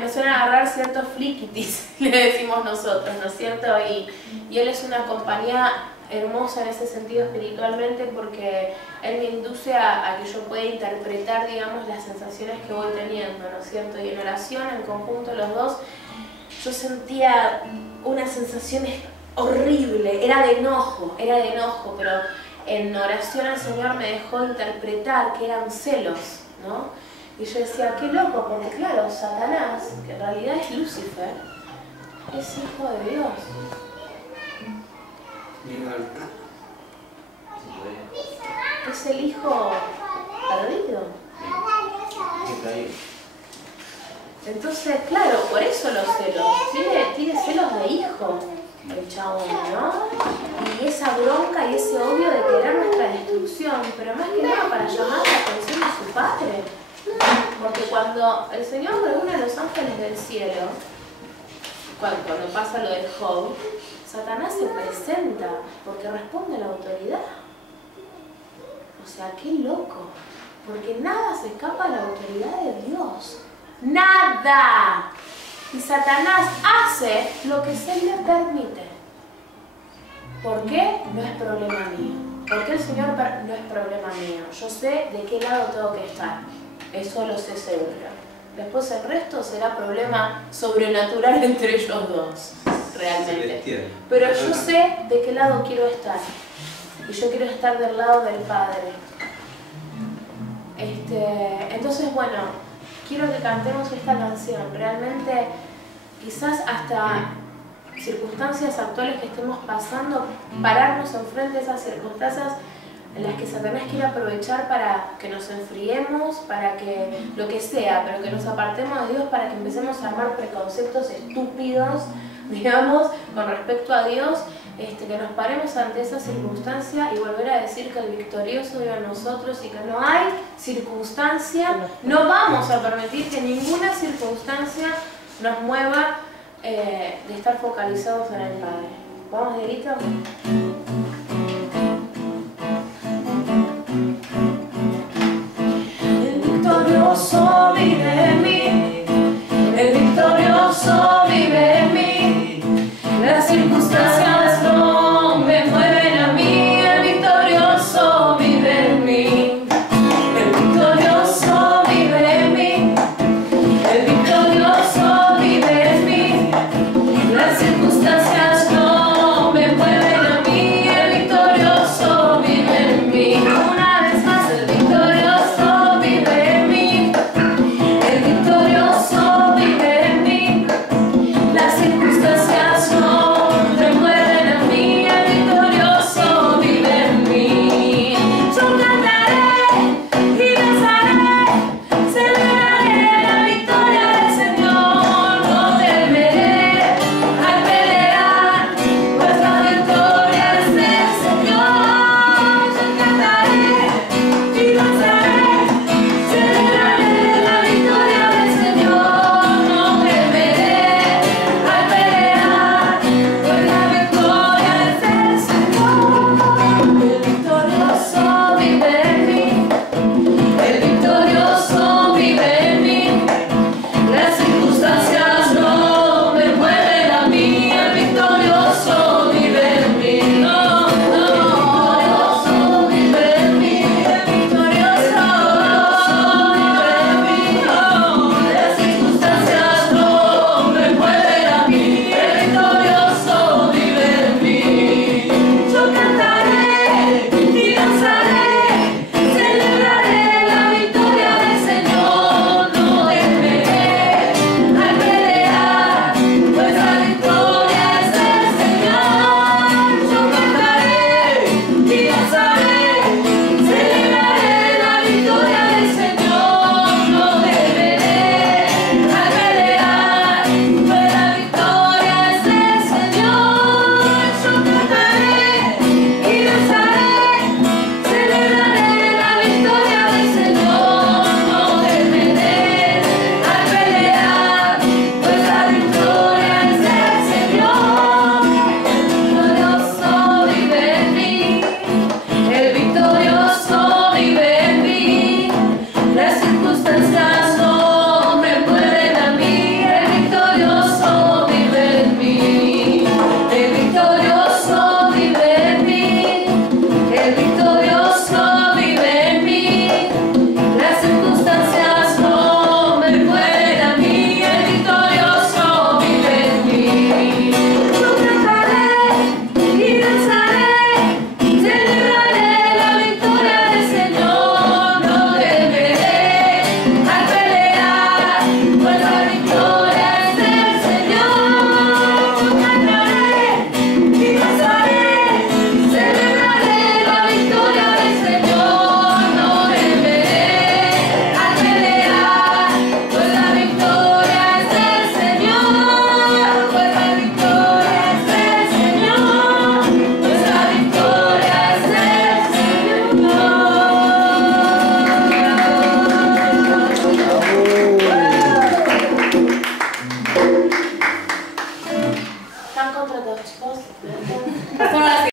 me suelen agarrar ciertos fliquitis, le decimos nosotros, ¿no es cierto? Y él es una compañía hermosa en ese sentido espiritualmente, porque él me induce a que yo pueda interpretar, digamos, las sensaciones que voy teniendo, ¿no es cierto? Y en oración, en conjunto los dos, yo sentía una sensación horrible, era de enojo, pero en oración el Señor me dejó interpretar que eran celos, ¿no? Y yo decía, qué loco, porque claro, Satanás, que en realidad es Lucifer, es hijo de Dios. Es el hijo perdido. Entonces, claro, por eso los celos. Tiene celos de hijo el chabón, ¿no? Y esa bronca y ese odio de querer nuestra destrucción, pero más que nada para llamar la atención de su padre. Porque cuando el Señor reúne a los ángeles del cielo, cuando pasa lo del Job, Satanás se presenta porque responde a la autoridad. O sea, qué loco. Porque nada se escapa a la autoridad de Dios. ¡Nada! Y Satanás hace lo que se le permite. ¿Por qué? No es problema mío. ¿Por qué el Señor no es problema mío? Yo sé de qué lado tengo que estar. Eso lo sé seguro. Después el resto será problema sobrenatural entre ellos dos, realmente. Pero yo sé de qué lado quiero estar. Y yo quiero estar del lado del Padre. Entonces, bueno, quiero que cantemos esta canción. Realmente, quizás hasta circunstancias actuales que estemos pasando, pararnos enfrente de esas circunstancias en las que Satanás quiere aprovechar para que nos enfriemos, para que lo que sea, pero que nos apartemos de Dios, para que empecemos a armar preconceptos estúpidos, digamos, con respecto a Dios, que nos paremos ante esa circunstancia y volver a decir que el victorioso vive en nosotros y que no hay circunstancia, no vamos a permitir que ninguna circunstancia nos mueva de estar focalizados en el Padre. ¿Vamos, Dieguito? El victorioso vive en mí, el victorioso vive en mí, las circunstancias no me mueven a mí, el victorioso vive en mí, el victorioso vive en mí, el victorioso vive en mí, las circunstancias no me mueven a mí. otro, chicos.